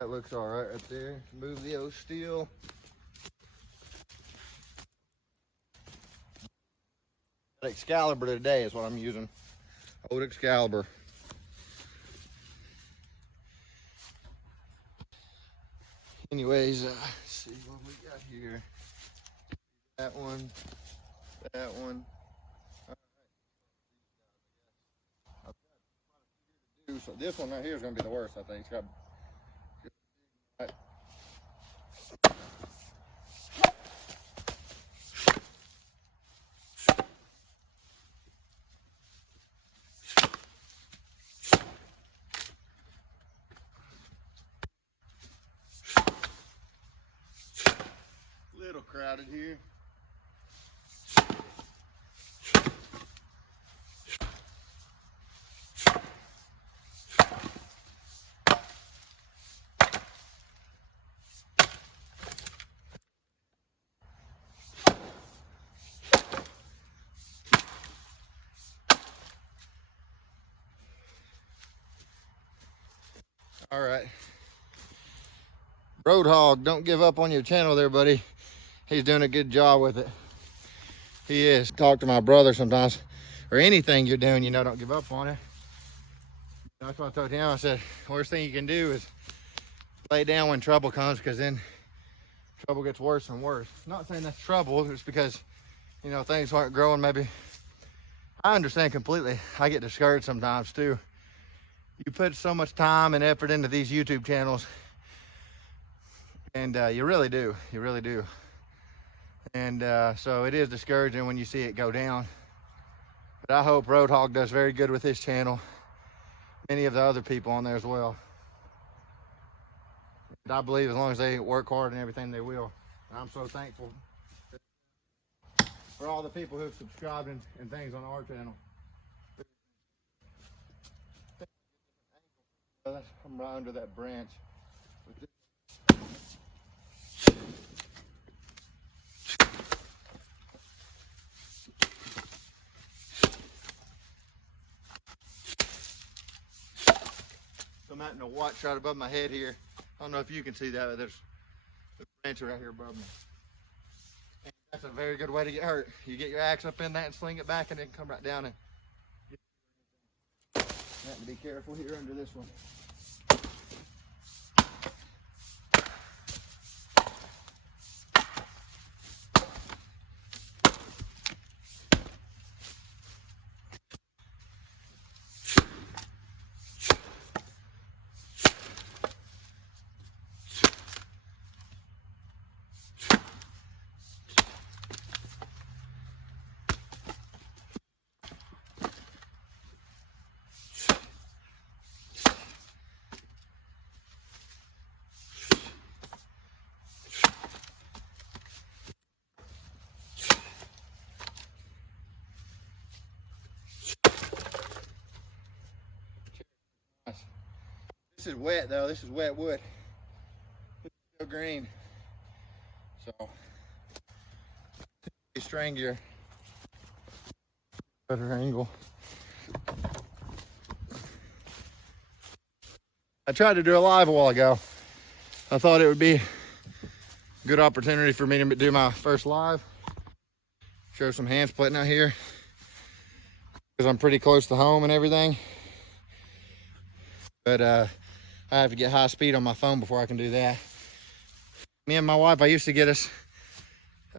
That looks all right right there. Move the old steel. Excalibur today is what I'm using. Old Excalibur. Anyways, let's see what we got here. That one, that one. So this one right here is going to be the worst, I think. It's got a little crowded here. All right. Roadhog, don't give up on your channel there, buddy. He's doing a good job with it. He is. Talk to my brother sometimes, or anything you're doing, you know, don't give up on it. That's what I told him. I said, worst thing you can do is lay down when trouble comes, because then trouble gets worse and worse. Not saying that's trouble, it's because, you know, things aren't growing maybe. I understand completely. I get discouraged sometimes too. You put so much time and effort into these YouTube channels, and you really do. You really do. And so it is discouraging when you see it go down. But I hope Roadhog does very good with his channel. Many of the other people on there as well. And I believe as long as they work hard and everything, they will. And I'm so thankful for all the people who've subscribed and things on our channel. I'm right under that branch. So I'm out in a watch right above my head here. I don't know if you can see that, but there's a branch right here above me. And that's a very good way to get hurt. You get your axe up in that and sling it back, and then come right down and you have to be careful here under this one. This is wet though. This is wet wood. It's still green. So you string your better angle. I tried to do a live a while ago. I thought it would be a good opportunity for me to do my first live. Show some hand splitting out here, because I'm pretty close to home and everything. But I have to get high speed on my phone before I can do that. Me and my wife, I used to get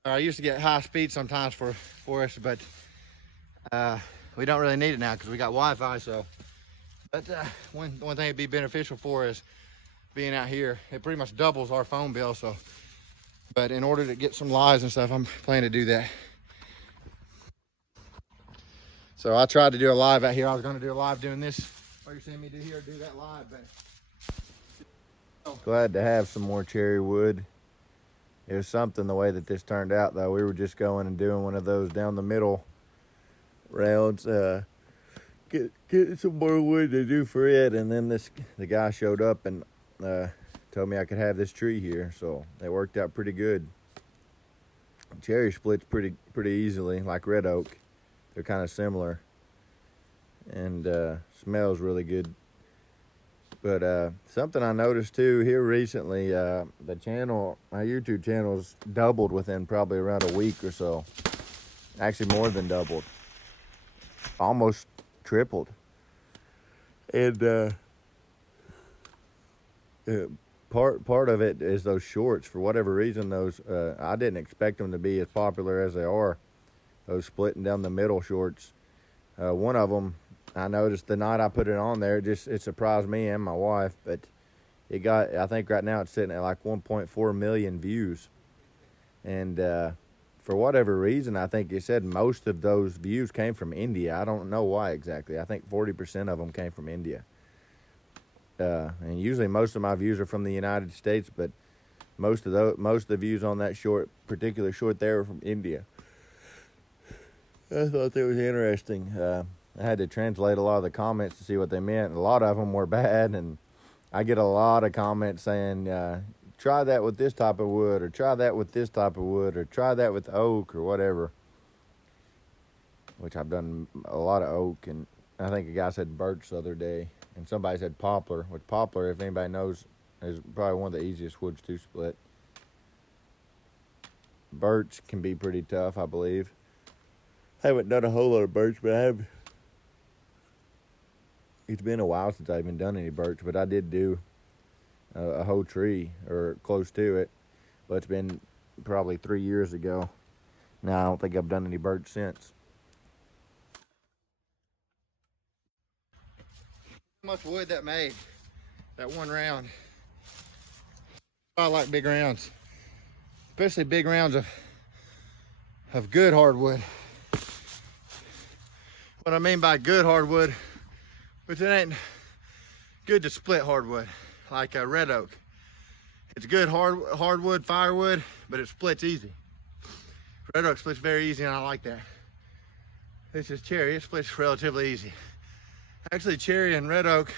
high speed sometimes for us, but we don't really need it now because we got Wi-Fi. So, but one thing it'd be beneficial for is being out here. It pretty much doubles our phone bill. So, but in order to get some lives and stuff, I'm planning to do that. So I tried to do a live out here. I was going to do a live doing this. What you're seeing me do here, do that live, but glad to have some more cherry wood. It was something the way that this turned out, though. We were just going and doing one of those down the middle rounds, get some more wood to do for it, and then the guy showed up and told me I could have this tree here, so it worked out pretty good. Cherry splits pretty easily, like red oak. They're kind of similar, and smells really good. But something I noticed too here recently, my YouTube channel's doubled within probably around a week or so. Actually more than doubled. Almost tripled. And part of it is those shorts. For whatever reason, those I didn't expect them to be as popular as they are. Those splitting down the middle shorts. One of them, I noticed the night I put it on there, it surprised me and my wife. But it got, I think right now it's sitting at like 1.4 million views. And for whatever reason, I think it said most of those views came from India. I don't know why exactly. I think 40% of them came from India. And usually most of my views are from the United States, but most of the views on that particular short there were from India. I thought that was interesting. I had to translate a lot of the comments to see what they meant. And a lot of them were bad, and I get a lot of comments saying, try that with this type of wood, or try that with this type of wood, or try that with oak, or whatever. Which I've done a lot of oak, and I think a guy said birch the other day, and somebody said poplar. Which poplar, if anybody knows, is probably one of the easiest woods to split. Birch can be pretty tough, I believe. I haven't done a whole lot of birch, but I have. It's been a while since I've even done any birch, but I did do a whole tree, or close to it. But it's been probably 3 years ago. Now I don't think I've done any birch since. How much wood that made, that one round. I like big rounds, especially big rounds of good hardwood. What I mean by good hardwood, which it ain't good to split hardwood, like a red oak. It's good hardwood, firewood, but it splits easy. Red oak splits very easy, and I like that. This is cherry, it splits relatively easy. Actually, cherry and red oak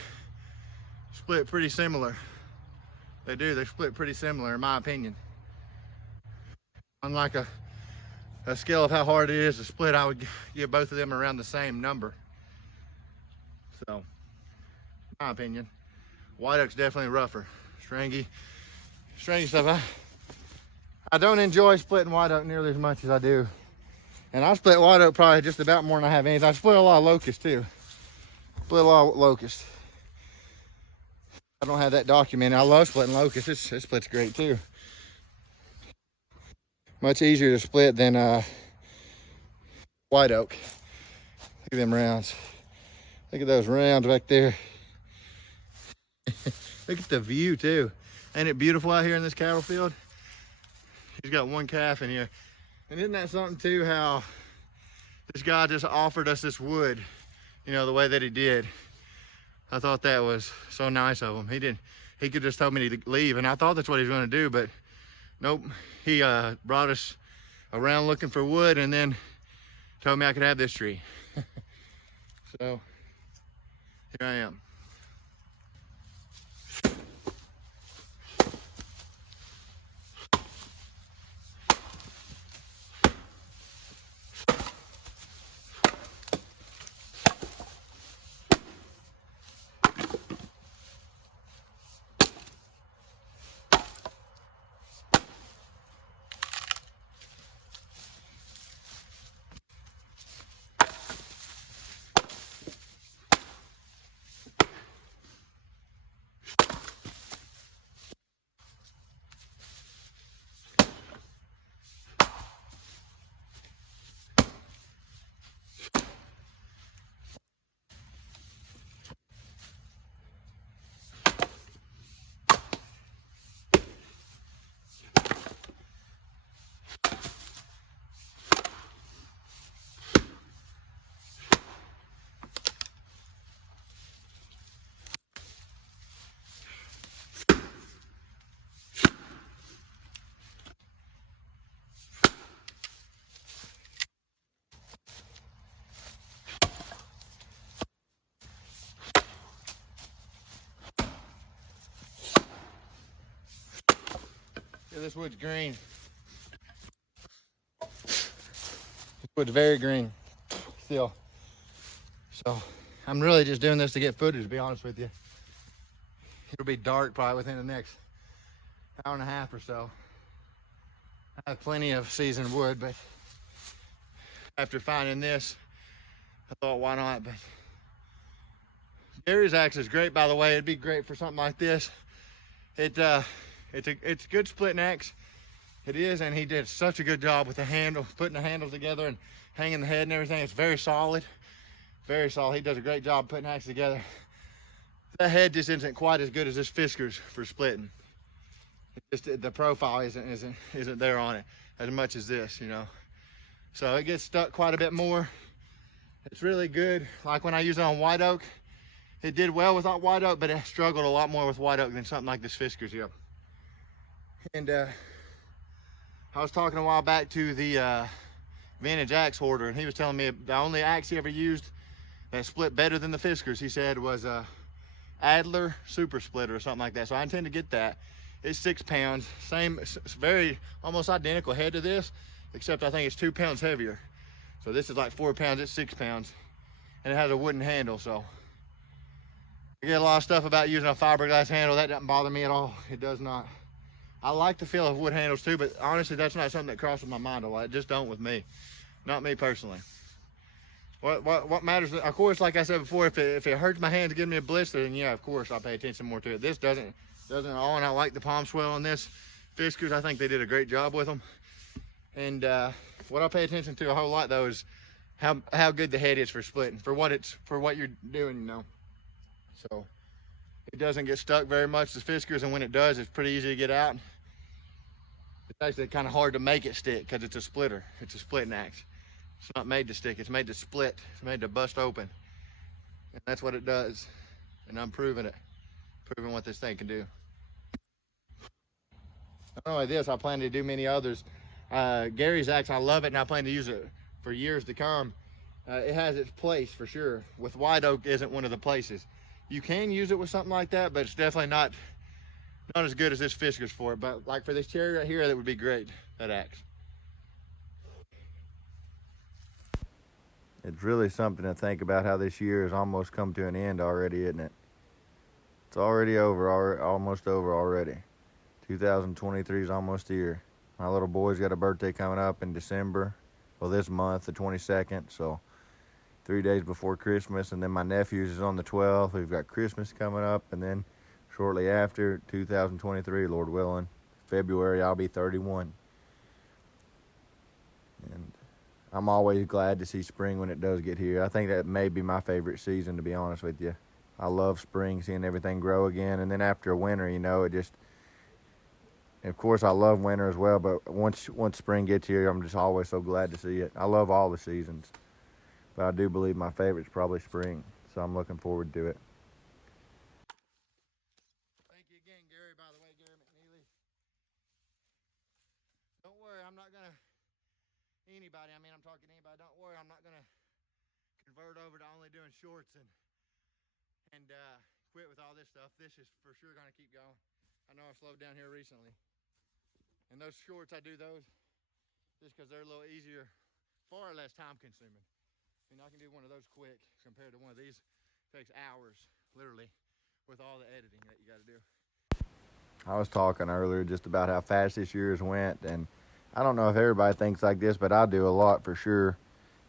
split pretty similar. They do, they split pretty similar in my opinion. Unlike a scale of how hard it is to split, I would give both of them around the same number. So, in my opinion, white oak's definitely rougher. Stringy stuff. I don't enjoy splitting white oak nearly as much as I do. And I split white oak probably just about more than I have anything. I split a lot of locust too. Split a lot of locust. I don't have that documented. I love splitting locust. It splits great too. Much easier to split than white oak. Look at them rounds. Look at those rounds back there. Look at the view too. Ain't it beautiful out here in this cattle field? He's got one calf in here. And isn't that something too, how this guy just offered us this wood, you know, the way that he did. I thought that was so nice of him. He could just told me to leave, and I thought that's what he was gonna do, but nope. He brought us around looking for wood and then told me I could have this tree. So here I am. Yeah, this wood's green. This wood's very green still. So I'm really just doing this to get footage, to be honest with you. It'll be dark probably within the next hour and a half or so. I have plenty of seasoned wood, but after finding this, I thought, why not? But Gary's axe is great, by the way. It'd be great for something like this. It's a good splitting axe. It is, and he did such a good job with the handle, putting the handle together and hanging the head and everything. It's very solid, very solid. He does a great job putting axe together. That head just isn't quite as good as this fiskars for splitting. The profile isn't there on it as much as this, you know. So it gets stuck quite a bit more. It's really good. Like when I use it on white oak, it did well with white oak, but it struggled a lot more with white oak than something like this fiskars here. And I was talking a while back to the vintage axe hoarder, and he was telling me the only axe he ever used that split better than the fiskars, he said, was Adler super splitter or something like that. So I intend to get that. It's 6 pounds, same, very almost identical head to this, except I think it's 2 pounds heavier. So this is like 4 pounds, it's 6 pounds, and it has a wooden handle. So I get a lot of stuff about using a fiberglass handle. That doesn't bother me at all. It does not. I like the feel of wood handles too, but honestly, that's not something that crosses my mind a lot. It just don't with me, not me personally. What matters, of course, like I said before, if it hurts my hand to give me a blister, then yeah, of course, I'll pay attention more to it. This doesn't at all, and I like the palm swell on this fiskars. I think they did a great job with them. And what I pay attention to a whole lot though is how good the head is for splitting, for what you're doing, you know. So it doesn't get stuck very much, the fiskars, and when it does, it's pretty easy to get out. It's actually kind of hard to make it stick because it's a splitter. It's a splitting axe. It's not made to stick, it's made to split. It's made to bust open. And that's what it does. And I'm proving it. Proving what this thing can do. Not only this, I plan to do many others. Gary's axe, I love it, and I plan to use it for years to come. It has its place for sure. With white oak isn't one of the places. You can use it with something like that, but it's definitely not as good as this fiskars for it. But like for this cherry right here, that would be great, that axe. It's really something to think about how this year has almost come to an end already, isn't it? It's already over, almost over already. 2023 is almost here. My little boy's got a birthday coming up in December. Well, this month, the 22nd, so 3 days before Christmas. And then my nephew's is on the 12th. We've got Christmas coming up, and then shortly after, 2023, Lord willing, February, I'll be 31. And I'm always glad to see spring when it does get here. I think that may be my favorite season, to be honest with you. I love spring, seeing everything grow again. And then after winter, you know, it just, of course, I love winter as well, but once spring gets here, I'm just always so glad to see it. I love all the seasons, but I do believe my favorite is probably spring, so I'm looking forward to it. Thank you again, Gary, by the way, Gary McNeely. Don't worry, I'm not going to, anybody, I'm talking to anybody, don't worry, I'm not going to convert over to only doing shorts and quit with all this stuff. This is for sure going to keep going. I know I've slowed down here recently. And those shorts, I do those just because they're a little easier, far less time consuming. I can do one of those quick compared to one of these. It takes hours, literally, with all the editing that you got to do. I was talking earlier just about how fast this year's went, and I don't know if everybody thinks like this, but I do a lot for sure,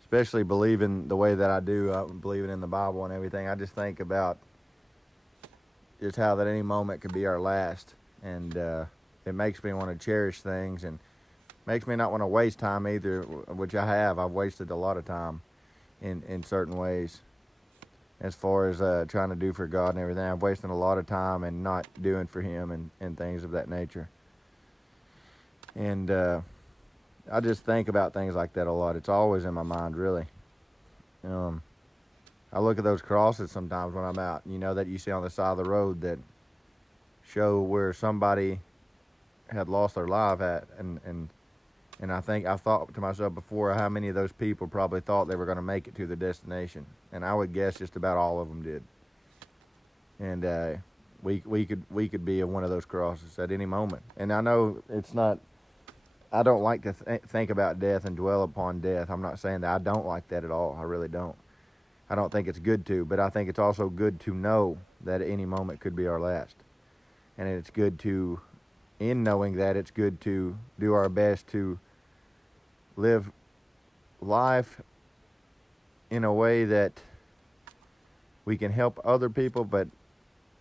especially believing the way that I do, believing in the Bible and everything. I just think about just how that any moment could be our last, and it makes me want to cherish things, and makes me not want to waste time either, which I have. I've wasted a lot of time in certain ways as far as trying to do for God and everything. I've wasted a lot of time and not doing for Him and things of that nature. And I just think about things like that a lot. It's always in my mind, really. I look at those crosses sometimes when I'm out, you know, that you see on the side of the road that show where somebody had lost their life at, and I thought to myself before, how many of those people probably thought they were going to make it to the destination, and I would guess just about all of them did. And we could be at one of those crosses at any moment. And I know it's not. I don't like to think about death and dwell upon death. I'm not saying that I don't like that at all. I really don't. I don't think it's good to, but I think it's also good to know that at any moment could be our last. And it's good to, in knowing that, it's good to do our best to live life in a way that we can help other people, but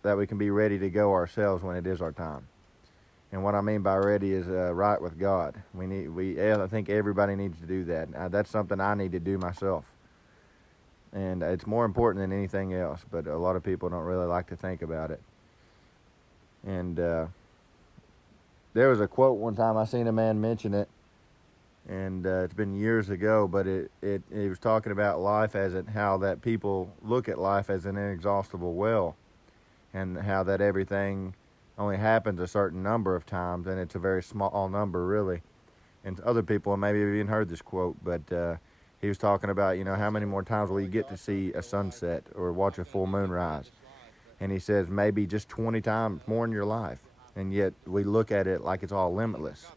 that we can be ready to go ourselves when it is our time. And what I mean by ready is right with God. I think everybody needs to do that. That's something I need to do myself. And it's more important than anything else, but a lot of people don't really like to think about it. And there was a quote one time, I seen a man mention it, and it's been years ago, but he was talking about life how that people look at life as an inexhaustible well, and how that everything only happens a certain number of times, and it's a very small number, really. And other people maybe have even heard this quote, but he was talking about, how many more times will you get to see a sunset or watch a full moon rise? And he says maybe just 20 times more in your life. And yet we look at it like it's all limitless.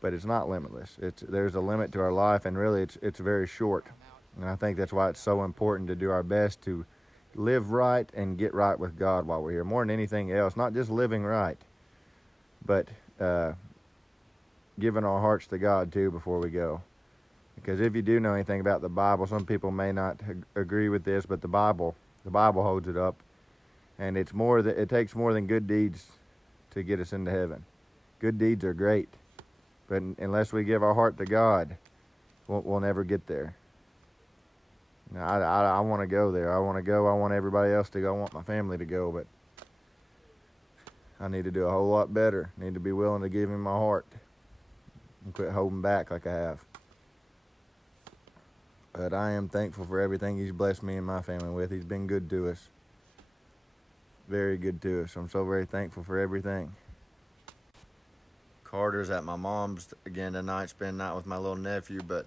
But it's not limitless. There's a limit to our life, and really it's very short. And I think that's why it's so important to do our best to live right and get right with God while we're here, more than anything else. Not just living right, but giving our hearts to God too before we go. Because if you do know anything about the Bible, some people may not agree with this, but the Bible holds it up, and it takes more than good deeds to get us into heaven. Good deeds are great, but unless we give our heart to God, we'll never get there. Now, I want to go there. I want to go. I want everybody else to go. I want my family to go, but I need to do a whole lot better. I need to be willing to give him my heart and quit holding back like I have. But I am thankful for everything he's blessed me and my family with. He's been good to us. Very good to us. I'm so very thankful for everything. Carter's at my mom's again tonight, spending the night with my little nephew, but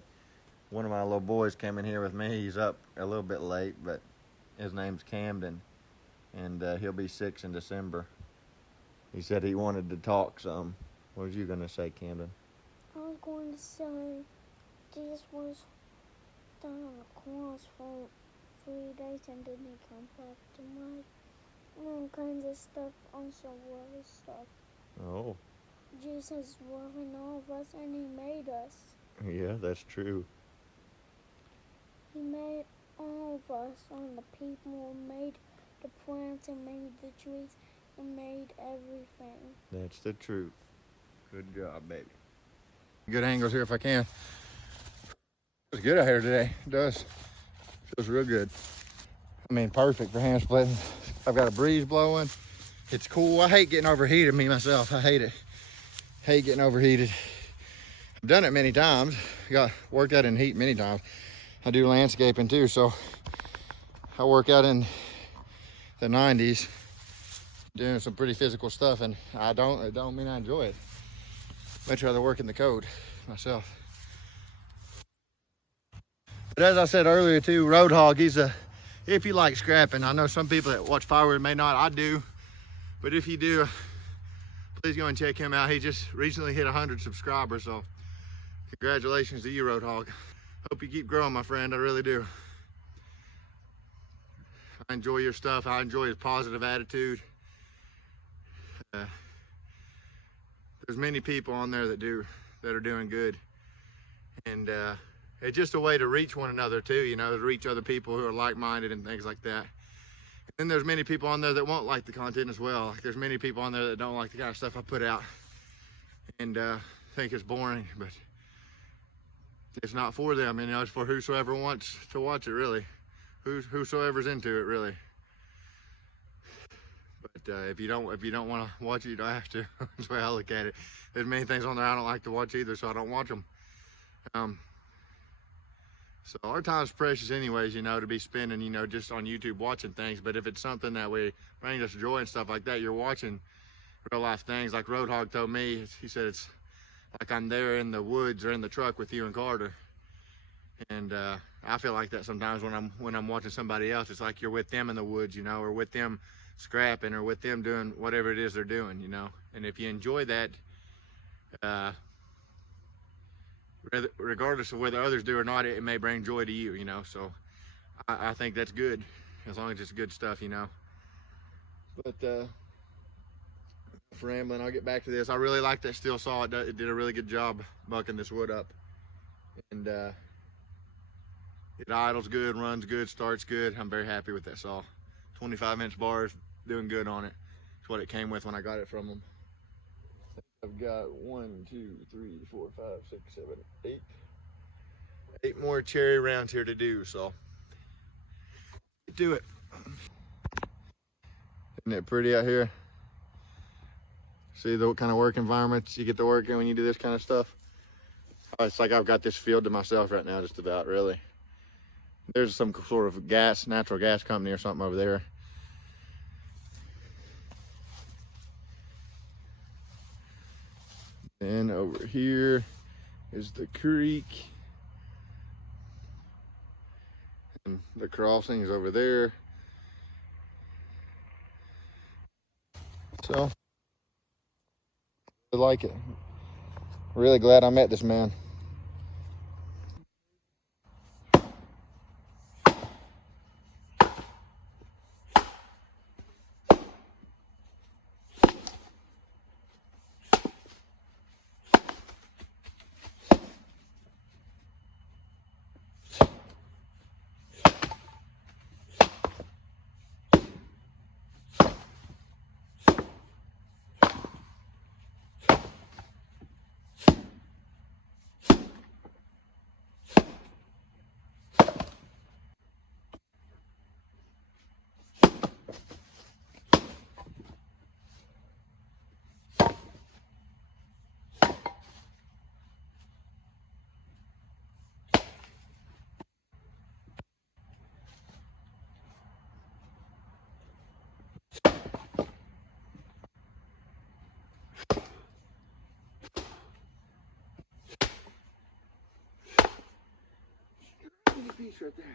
one of my little boys came in here with me. He's up a little bit late, but his name's Camden, and he'll be 6 in December. He said he wanted to talk some. What was you going to say, Camden? I was going to say Jesus was down on the cross for 3 days and then he come back to life. And all kinds of stuff, also worry stuff. Oh. Jesus loving all of us and he made us. Yeah, that's true. He made all of us, and the people, made the plants and made the trees and made everything. That's the truth. Good job, baby. Good angles here if I can. It's good out here today. It does. Feels real good. I mean, perfect for hand splitting. I've got a breeze blowing. It's cool. I hate getting overheated, me myself. I hate it. Hate getting overheated. I've done it many times. Got worked out in heat many times. I do landscaping too, so I work out in the 90s doing some pretty physical stuff, and it don't mean I enjoy it. Much rather work in the cold myself. But as I said earlier too, Roadhog, if you like scrapping, I know some people that watch Firewood may not, I do, but if you do, please go and check him out. He just recently hit 100 subscribers, so congratulations to you, Roadhog. Hope you keep growing, my friend. I really do. I enjoy your stuff. I enjoy his positive attitude. There's many people on there that are doing good, and it's just a way to reach one another too. To reach other people who are like-minded and things like that. And then there's many people on there that won't like the content as well. Like there's many people on there that don't like the kind of stuff I put out and think it's boring, but it's not for them, it's for whosoever wants to watch it, really. Whosoever's into it, really. But if you don't want to watch it, you don't have to. That's the way I look at it. There's many things on there I don't like to watch either, so I don't watch them. So our time's precious anyways, to be spending, just on YouTube watching things. But if it's something that brings us joy and stuff like that, you're watching real life things. Like Roadhog told me, he said it's like I'm there in the woods or in the truck with you and Carter. And I feel like that sometimes when I'm watching somebody else. It's like you're with them in the woods, or with them scrapping, or with them doing whatever it is they're doing, And if you enjoy that, regardless of whether others do or not, it may bring joy to you, So I think that's good, as long as it's good stuff, But rambling. I'll get back to this. I really like that steel saw. It did a really good job bucking this wood up. And it idles good, runs good, starts good. I'm very happy with that saw. 25-inch bars, doing good on it. That's what it came with when I got it from them. I've got 1, 2, 3, 4, 5, 6, 7, 8. 8 more cherry rounds here to do, so do it. Isn't it pretty out here? See the kind of work environments you get to work in when you do this kind of stuff? Oh, it's like I've got this field to myself right now, just about, really. There's some sort of natural gas company or something over there. And over here is the creek. And the crossing is over there. So, I like it. Really glad I met this man. Piece right there.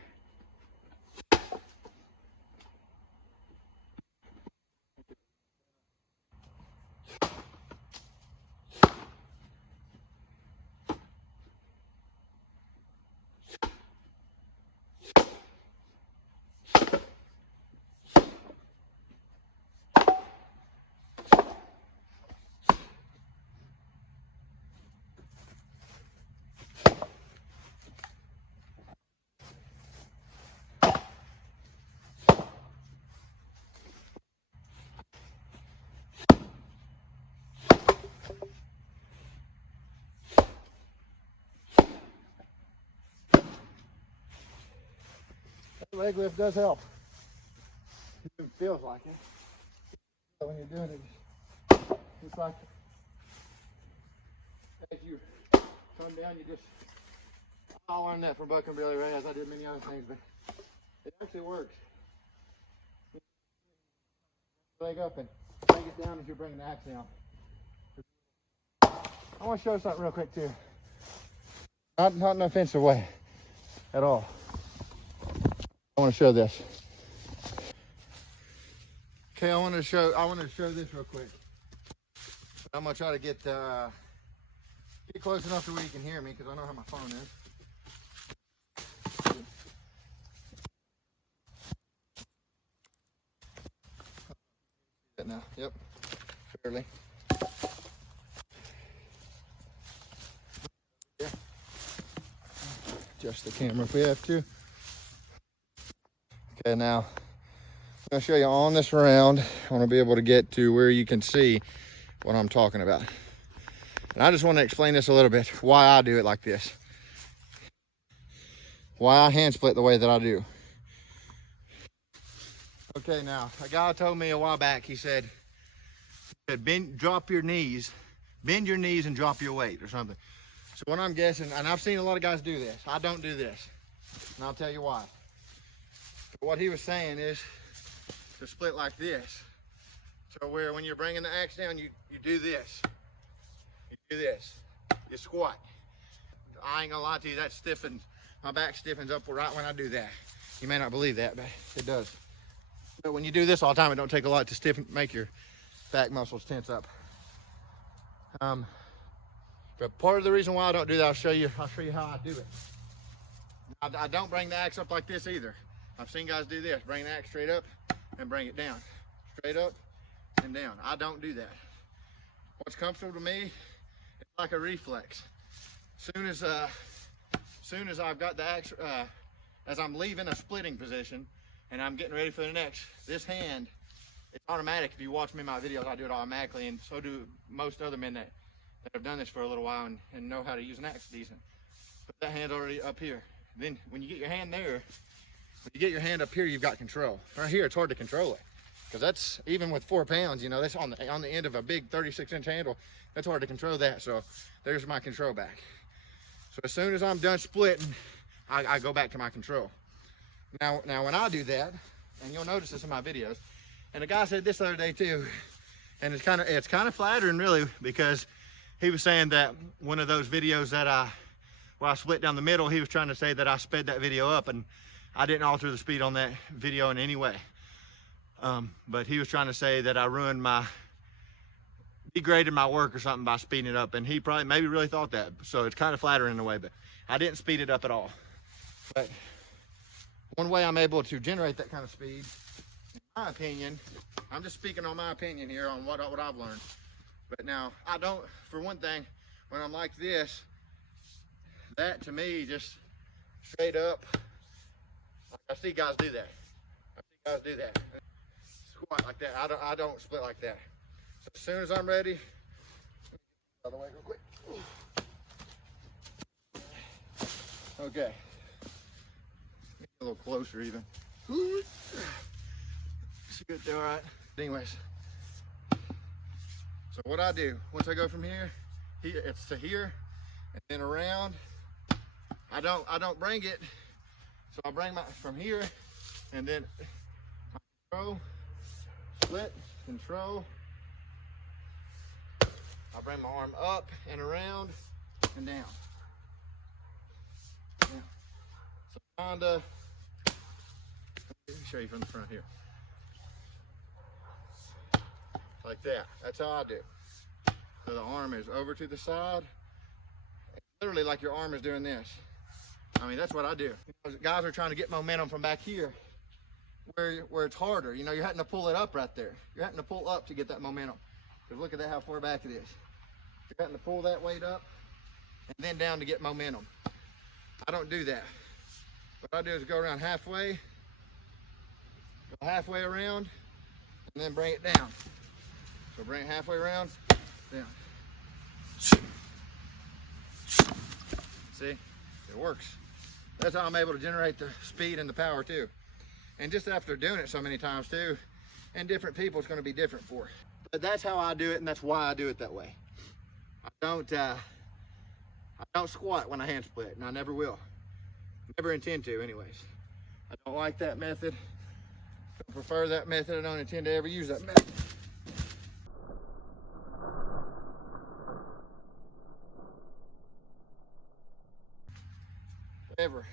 Leg lift does help. It feels like it. But when you're doing it, it's like as you come down, you just. I learned that from bucking Billy Ray, as I did many other things, but it actually works. Leg up and bring it down as you're bringing the axe down. I want to show something real quick too. Not in an offensive way at all. I want to show this. Okay, I want to show this real quick. I'm gonna try to get close enough to where you can hear me, because I know how my phone is. Now, yep, fairly. Yeah. Adjust the camera if we have to. Okay, now I'm gonna show you on this round. I want to be able to get to where you can see what I'm talking about. And I just want to explain this a little bit, why I do it like this. Why I hand split the way that I do. Okay, now, a guy told me a while back, he said drop your knees, bend your knees and drop your weight or something. So what I'm guessing, and I've seen a lot of guys do this. I don't do this, and I'll tell you why. But what he was saying is to split like this. So where when you're bringing the axe down, you do this. You do this. You squat. I ain't gonna lie to you, that stiffens, my back stiffens up right when I do that. You may not believe that, but it does. But when you do this all the time, it don't take a lot to stiffen, make your back muscles tense up. But part of the reason why I don't do that, I'll show you how I do it. I don't bring the axe up like this either. I've seen guys do this, bring the axe straight up and bring it down. Straight up and down. I don't do that. what's comfortable to me, it's like a reflex. Soon as I've got the axe, as I'm leaving a splitting position and I'm getting ready for the next, this hand, it's automatic. If you watch me in my videos, I do it automatically, and so do most other men that have done this for a little while and know how to use an axe decent. But that hand's already up here. Then when you get your hand there, when you get your hand up here, you've got control. Right here, it's hard to control it. Because that's, even with 4 pounds, you know, that's on the end of a big 36-inch handle. That's hard to control that. So there's my control back. So as soon as I'm done splitting, I go back to my control. Now when I do that, and you'll notice this in my videos, and a guy said this the other day too, and it's kind of flattering really, because he was saying that one of those videos that where I split down the middle, he was trying to say that I sped that video up, and I didn't alter the speed on that video in any way. But he was trying to say that I degraded my work or something by speeding it up, and he maybe really thought that. So it's kind of flattering in a way, but I didn't speed it up at all. But one way I'm able to generate that kind of speed, in my opinion, I'm just speaking on my opinion here on what I've learned. But now, I don't, for one thing, when I'm like this, that to me, just straight up, I see guys do that. Squat like that. I don't split like that. So as soon as I'm ready, other way real quick. Okay. A little closer even. It's good there, all right. Anyways, so what I do, once I go from here, it's to here, and then around. I don't bring it, so I bring from here, and then control, split, control. I bring my arm up and around and down. Yeah. So kinda, let me show you from the front here. Like that. That's how I do. So the arm is over to the side. It's literally like your arm is doing this. I mean, that's what I do. Guys are trying to get momentum from back here where it's harder. You know, you're having to pull it up right there. You're having to pull up to get that momentum. Because look at that, how far back it is. You're having to pull that weight up and then down to get momentum. I don't do that. What I do is go around halfway, go halfway around, and then bring it down. So bring it halfway around, down. See, it works. That's how I'm able to generate the speed and the power too. And just after doing it so many times too, and different people, it's going to be different for. But that's how I do it, and that's why I do it that way. I don't squat when I hand split, and I never will. Never intend to, anyways. I don't like that method. I prefer that method. I don't intend to ever use that method. Ever.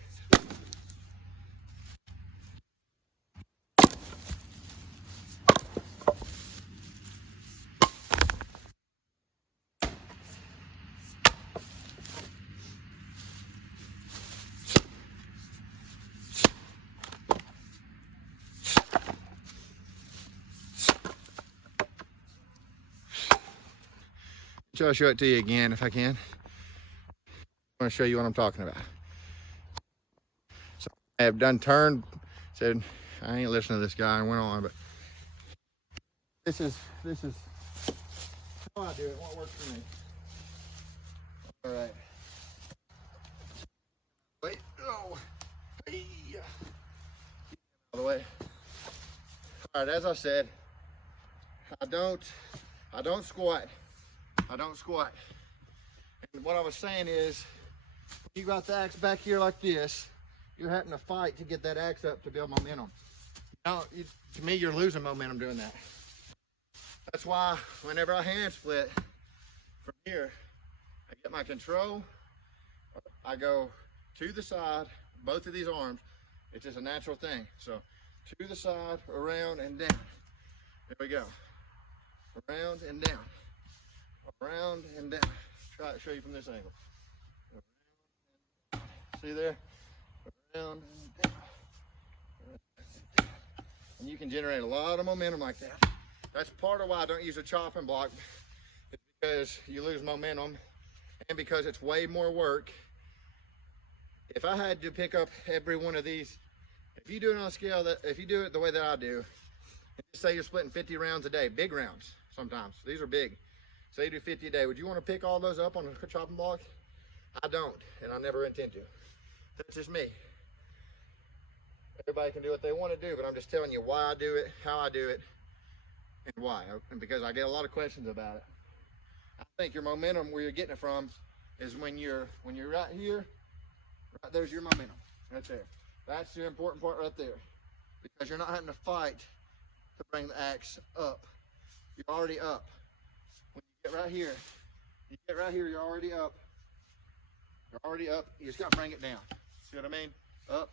I'll show it to you again if I can. I want to show you what I'm talking about. So I have done turned, said I ain't listening to this guy and went on, but this is how I do it, what works for me. All right. Wait, oh, hey, all the way. All right, as I said, I don't squat. I don't squat. And what I was saying is, you got the axe back here like this, you're having to fight to get that axe up to build momentum. Now, to me, you're losing momentum doing that. That's why whenever I hand split from here, I get my control, I go to the side, both of these arms, it's just a natural thing. So to the side, around and down. There we go. Around and down. Around and down. Try to show you from this angle. See there? Around and down. And you can generate a lot of momentum like that. That's part of why I don't use a chopping block. It's because you lose momentum and because it's way more work. If I had to pick up every one of these, if you do it on a scale that, if you do it the way that I do, and just say you're splitting 50 rounds a day, big rounds sometimes, these are big. Say you do 50 a day, would you want to pick all those up on a chopping block? I don't, and I never intend to. That's just me. Everybody can do what they want to do, but I'm just telling you why I do it, how I do it, and why. And because I get a lot of questions about it. I think your momentum, where you're getting it from, is when you're right here, right there's your momentum, right there. That's the important part right there, because you're not having to fight to bring the axe up. You're already up. When you get right here, you're already up. You're already up. You just got to bring it down. See what I mean? Up.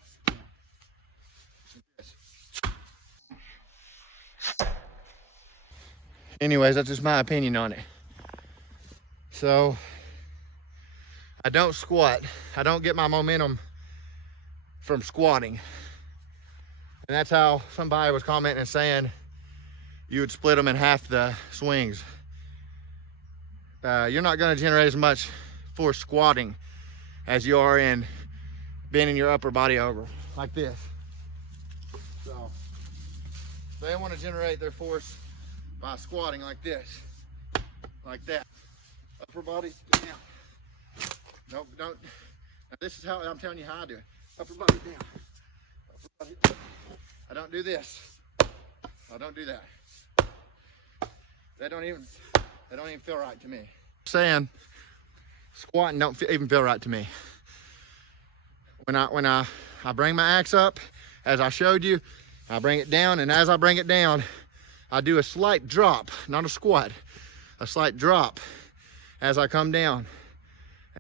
Yes. Anyways, that's just my opinion on it. So, I don't squat. I don't get my momentum from squatting. And that's how somebody was commenting and saying you would split them in half the swings. You're not going to generate as much force squatting as you are in bending your upper body over like this. So they want to generate their force by squatting like this, like that. Upper body down. Don't. Now this is how I'm telling you how I do it. Upper body down. Upper body down. I don't do this. I don't do that. They don't even feel right to me. Saying squatting don't even feel right to me. When I bring my axe up, as I showed you, I bring it down, and as I bring it down, I do a slight drop, not a squat, a slight drop as I come down.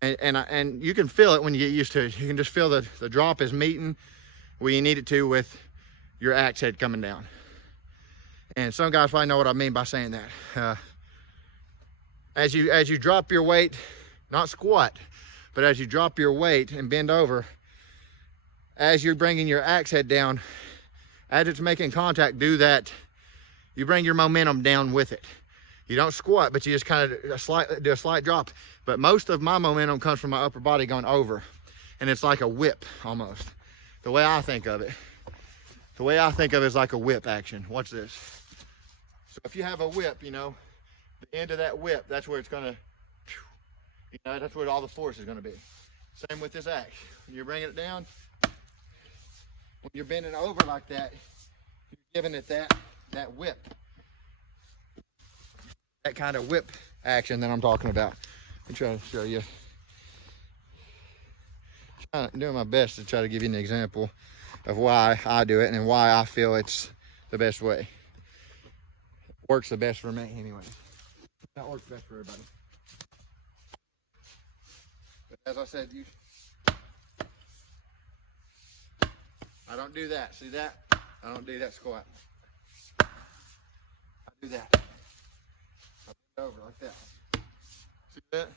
And you can feel it when you get used to it. You can just feel the drop is meeting where you need it to with your axe head coming down. And some guys probably know what I mean by saying that. As you drop your weight, not squat, but as you drop your weight and bend over, as you're bringing your axe head down, as it's making contact, do that. You bring your momentum down with it. You don't squat, but you just kind of do a slight drop. But most of my momentum comes from my upper body going over, and it's like a whip almost. The way I think of it. The way I think of it is like a whip action. Watch this. So if you have a whip, you know, the end of that whip, that's where it's gonna, you know, that's where all the force is gonna be. Same with this axe. When you're bringing it down, when you're bending over like that, you're giving it that whip. That kind of whip action that I'm talking about. I'm trying to show you. I'm doing my best to try to give you an example of why I do it and why I feel it's the best way. Works the best for me anyway. That works best for everybody. But as I said, I don't do that. See that? I don't do that squat. I do that. I bend over like that. See that?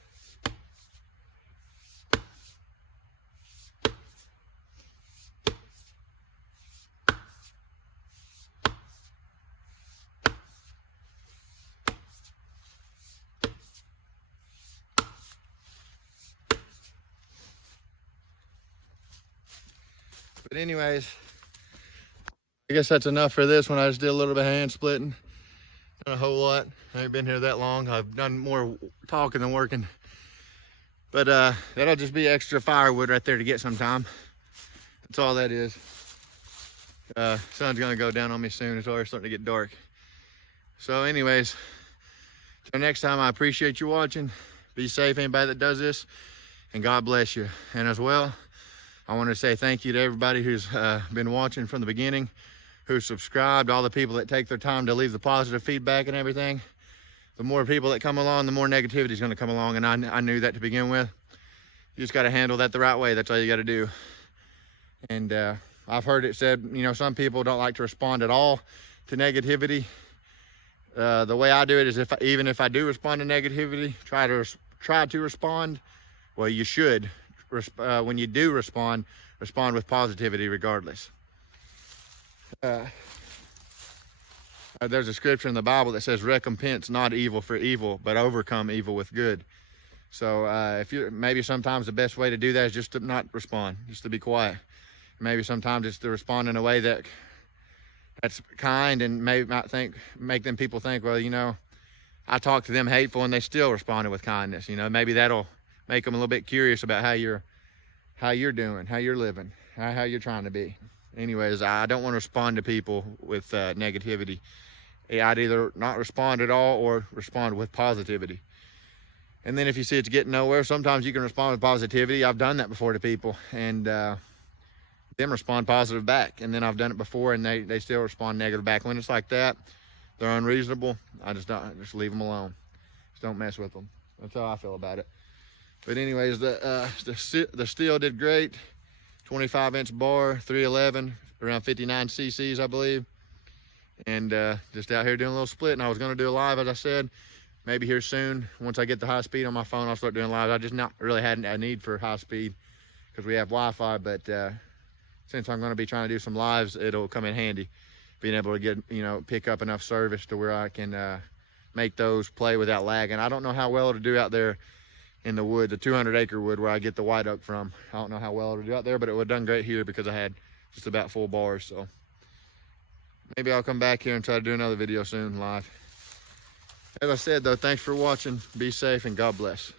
But anyways, I guess that's enough for this one. I just did a little bit of hand splitting. Done a whole lot. I ain't been here that long. I've done more talking than working. But that'll just be extra firewood right there to get sometime. That's all that is. Sun's gonna go down on me soon. It's already starting to get dark. So anyways, till next time, I appreciate you watching. Be safe, anybody that does this, and God bless you. And as well, I want to say thank you to everybody who's been watching from the beginning, who's subscribed, all the people that take their time to leave the positive feedback and everything. The more people that come along, the more negativity is going to come along, and I knew that to begin with. You just got to handle that the right way. That's all you got to do. And I've heard it said, you know, some people don't like to respond at all to negativity. The way I do it is, even if I do respond to negativity, try to respond. Well, you should. When you do respond with positivity regardless. I there's a scripture in the Bible that says, recompense not evil for evil, but overcome evil with good. So if you maybe sometimes the best way to do that is just to not respond, just to be quiet. Maybe sometimes it's to respond in a way that's kind, and maybe might make them people think, well, you know, I talked to them hateful and they still responded with kindness. You know, maybe that'll make them a little bit curious about how you're doing, how you're living, how you're trying to be. Anyways, I don't want to respond to people with negativity. I'd either not respond at all or respond with positivity. And then if you see it's getting nowhere, sometimes you can respond with positivity. I've done that before to people, and them respond positive back. And then I've done it before and they still respond negative back. When it's like that, they're unreasonable, I just leave them alone. Just don't mess with them. That's how I feel about it. But anyways, the steel did great. 25-inch bar, 311, around 59 cc's, I believe. And just out here doing a little split. And I was going to do a live, as I said, maybe here soon. Once I get the high speed on my phone, I'll start doing live. I just not really had a need for high speed because we have Wi-Fi. But since I'm going to be trying to do some lives, it'll come in handy, being able to get, you know, pick up enough service to where I can make those play without lag. And I don't know how well it'll do out there in the wood, the 200-acre wood where I get the white oak from. I don't know how well it'll do out there, but it would have done great here because I had just about full bars. So maybe I'll come back here and try to do another video soon live. As I said though, thanks for watching. Be safe and God bless.